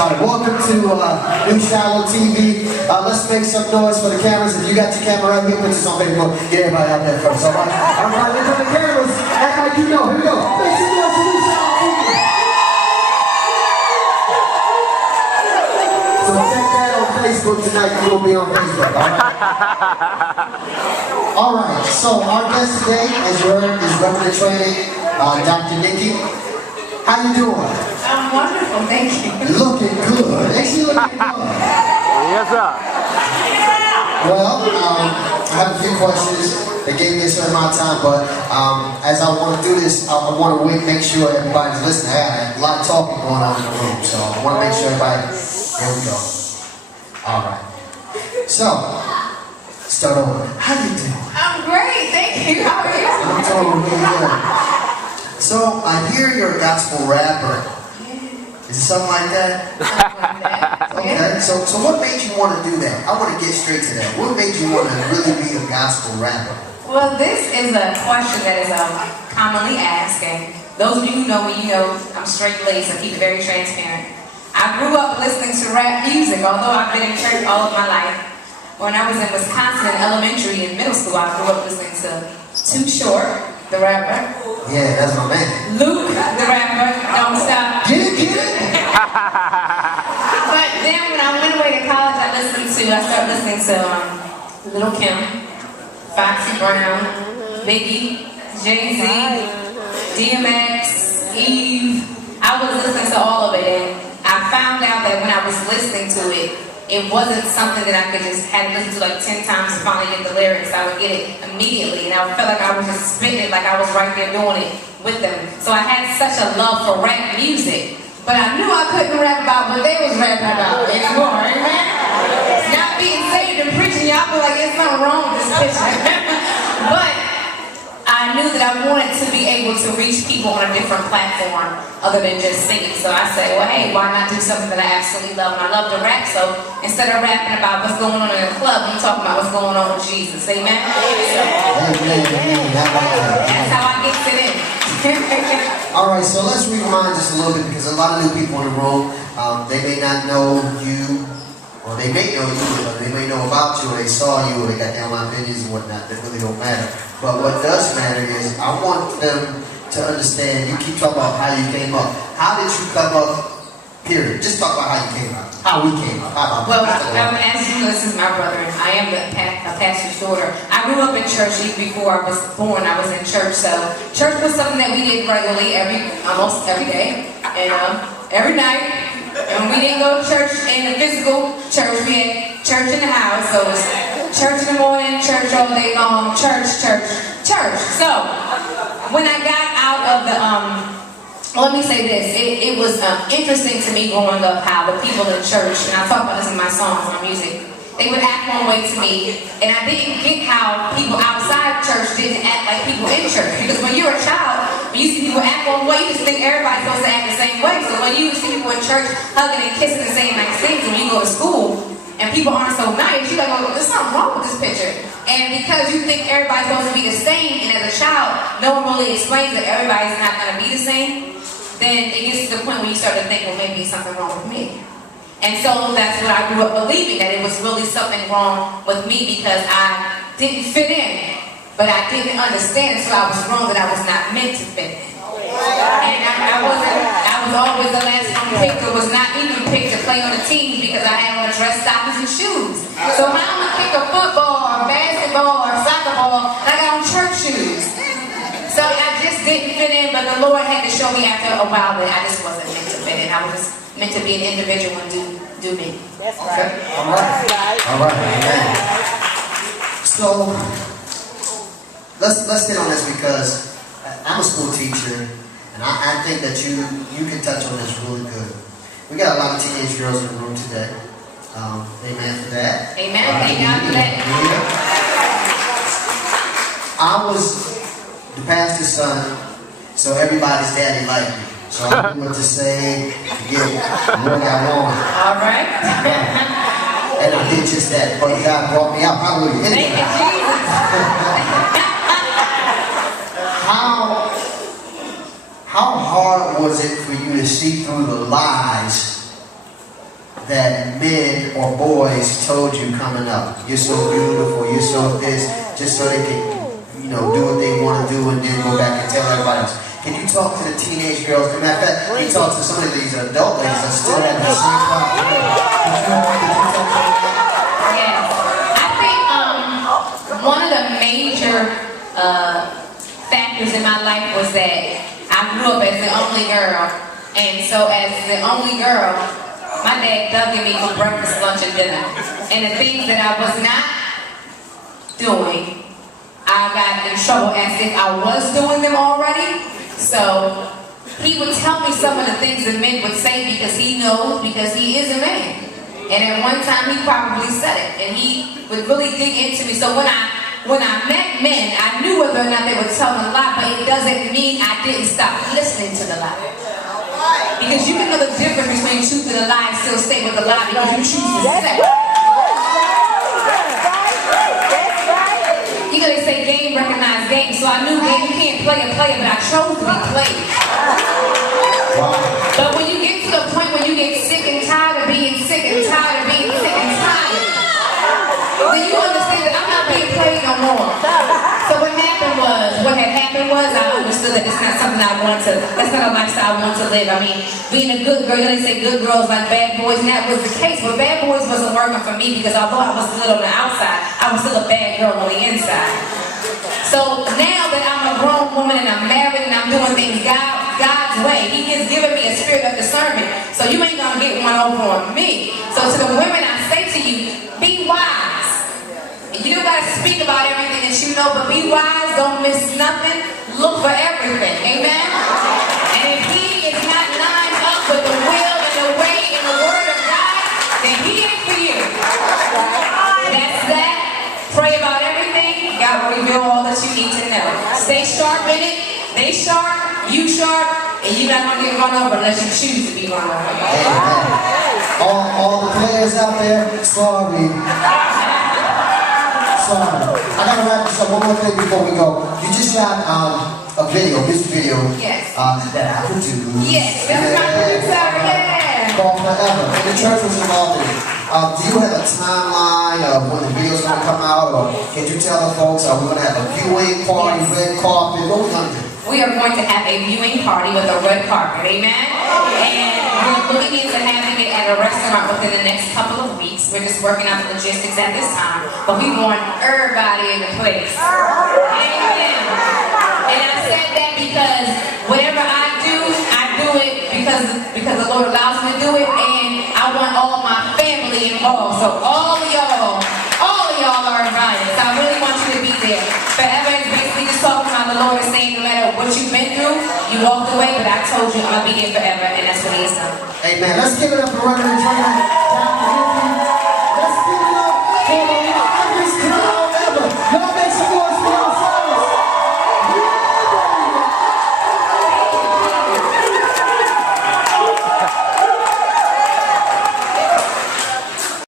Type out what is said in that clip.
Sorry. Welcome to New Shiloh TV. Let's make some noise for the cameras. If you got your camera right here, put this on Facebook. Get everybody out there first. All right. All right. Look at the cameras. Act like you know. Here we go. Make some noise for New Shiloh TV. So check that on Facebook tonight. You will be on Facebook. All right. All right. So our guest today, as you heard, is Reverend Training, Dr. NYKKI. How you doing? I'm wonderful, thank you. Looking good. Ain't she looking good? Yes, sir. Well, I have a few questions. They gave me a certain amount of time, but as I want to do this, I want to make sure everybody's listening. I got a lot of talking going on in the room, so I want to make sure everybody. Here we go. All right. So, start over. How you doing? I'm great, thank you. How are you? I'm doing really good. So, I hear you're a gospel rapper. Is it something like that? Okay, so what made you want to do that? I want to get straight to that. What made you want to really be a gospel rapper? Well, this is a question that is commonly asked, and those of you who know me, you know I'm straight-laced. I keep it very transparent. I grew up listening to rap music, although I've been in church all of my life. When I was in Wisconsin in elementary and middle school, I grew up listening to Too Short, the rapper. Yeah, that's my man. Luke, the rapper, Don't Stop. Get it, get it. But then when I went away to college, I started listening to Little Kim, Foxy Brown, Biggie, Jay-Z, DMX, Eve. I was listening to all of it, and I found out that when I was listening to it, it wasn't something that I could just have listened to like 10 times to finally get the lyrics. I would get it immediately, and I felt like I was just spitting it like I was right there doing it with them. So I had such a love for rap music, but I knew I couldn't rap about what they was rapping about anymore, amen? Not being saved and preaching, y'all feel like there's something wrong with this picture. But I knew that I wanted to be able to reach people on a different platform other than just singing. So I said, well, hey, why not do something that I absolutely love? And I love to rap, so instead of rapping about what's going on in the club, I'm talking about what's going on with Jesus. Amen? So, that's how I get it in. Alright, so let's rewind just a little bit, because a lot of new people in the room, they may not know you, or they may know you, or they may know about you, or they saw you, or they got downline opinions and whatnot. That really don't matter. But what does matter is, I want them to understand, you keep talking about how you came up. How did you come up, period? Just talk about how you came up. How we came up. Well, as you know, this is my brother. I am a pastor's daughter. I grew up in church even before I was born. I was in church, so church was something that we did regularly, almost every day, and every night. And we didn't go to church in the physical church. We had church in the house, so it was church in the morning, church all day long, church. So when I got out of the let me say this, it was interesting to me growing up how the people in church, and I talk about this in my songs, my music, they would act one way to me, and I didn't get how people outside church didn't act like people in church. Because when you're a child, when you see people act one way, you just think everybody's supposed to act the same way. So when you see people in church hugging and kissing and saying nice things, when you go to school, and people aren't so nice, you're like, well, there's something wrong with this picture. And because you think everybody's supposed to be the same, and as a child, no one really explains that everybody's not going to be the same, then it gets to the point where you start to think, well, maybe something wrong with me. And so that's what I grew up believing, that it was really something wrong with me because I didn't fit in. But I didn't understand, so I was wrong that I was not meant to fit in. And I was always the last one picked, or was not even picked to play on the team because I had on dress stockings and shoes. So how am I pick a football or basketball or soccer ball and I got on church shoes? So I just didn't fit in, but the Lord had to show me after a while that I just wasn't meant to fit in. I was just meant to be an individual and do me. That's right. All right. Amen. So let's hit on this, because I'm a school teacher, and I think that you can touch on this really good. We got a lot of teenage girls in the room today. Amen for that. Amen. Thank God for that. I was the pastor's son, so everybody's daddy liked me. So I knew what to say to get what I wanted. All right. And I did just that, but God brought me out. Hallelujah. Thank you, Jesus. How hard was it for you to see through the lies that men or boys told you coming up? You're so beautiful, you're so this, just so they can, you know, do what they want to do and then go back and tell everybody else. Can you talk to the teenage girls? As a matter of fact, can you talk to some of these adult ladies that still have the same problem? Yes. I think one of the major factors in my life was that I grew up as the only girl. And so as the only girl, my dad dug at me for breakfast, lunch, and dinner. And the things that I was not doing, I got in trouble as if I was doing them already. So he would tell me some of the things that men would say because he knows, because he is a man. And at one time he probably said it, and he would really dig into me. So when I met men, I knew whether or not they would tell me a lie, but it doesn't mean I didn't stop listening to the lie. Because you can know the difference between truth and a lie and still stay with the lie because you choose to say. You know, they say game recognize game, so I knew game, you can't play a player, but I chose to be played. But when you get to the point when you get sick and tired of being sick and tired of being sick and tired, then you understand that I'm not being played no more. So what had happened was I understood that it's not something I want to, that's not a lifestyle I want to live. I mean, being a good girl, you know, they say good girls like bad boys, and that was the case. But bad boys wasn't working for me because although I was good on the outside, I was still a bad girl on the inside. So now that I'm a grown woman and I'm married and I'm doing things God's way, He has given me a spirit of discernment. So you ain't gonna get one over on me. So to the women, I say to you, be wise. You don't gotta speak about everything that you know, but be wise, don't miss nothing, look for everything, amen? And if he is not lined up with the will and the way and the word of God, then he ain't for you. That's that. Pray about everything, God will reveal all that you need to know. Stay sharp in it, they sharp, you sharp, and you're not gonna get run over unless you choose to be run over. All the players out there, sorry. I gotta wrap this up. One more thing before we go. You just got a music video. Yes. That I could do. Yes, that's my producer, yeah. Called Forever. And the church was involved in it. Do you have a timeline of when the video's gonna come out, or can you tell the folks are we gonna have a viewing party, red carpet? What we gonna do? We are going to have a viewing party with a red carpet, amen? And we're looking into having it at a restaurant within the next couple of weeks. We're just working out the logistics at this time, but we want everybody in the place. Amen. And I said that because whatever I do it because the Lord allows me to do it, and I want all my family involved. So all of y'all are invited. So I really want you to be there. Forever is basically just talking about the Lord is saying no matter what you've been through, you walked away, but I told you I'm going to be here forever, and that's what He has done. Amen. Let's give it up for Reverend Kreamery.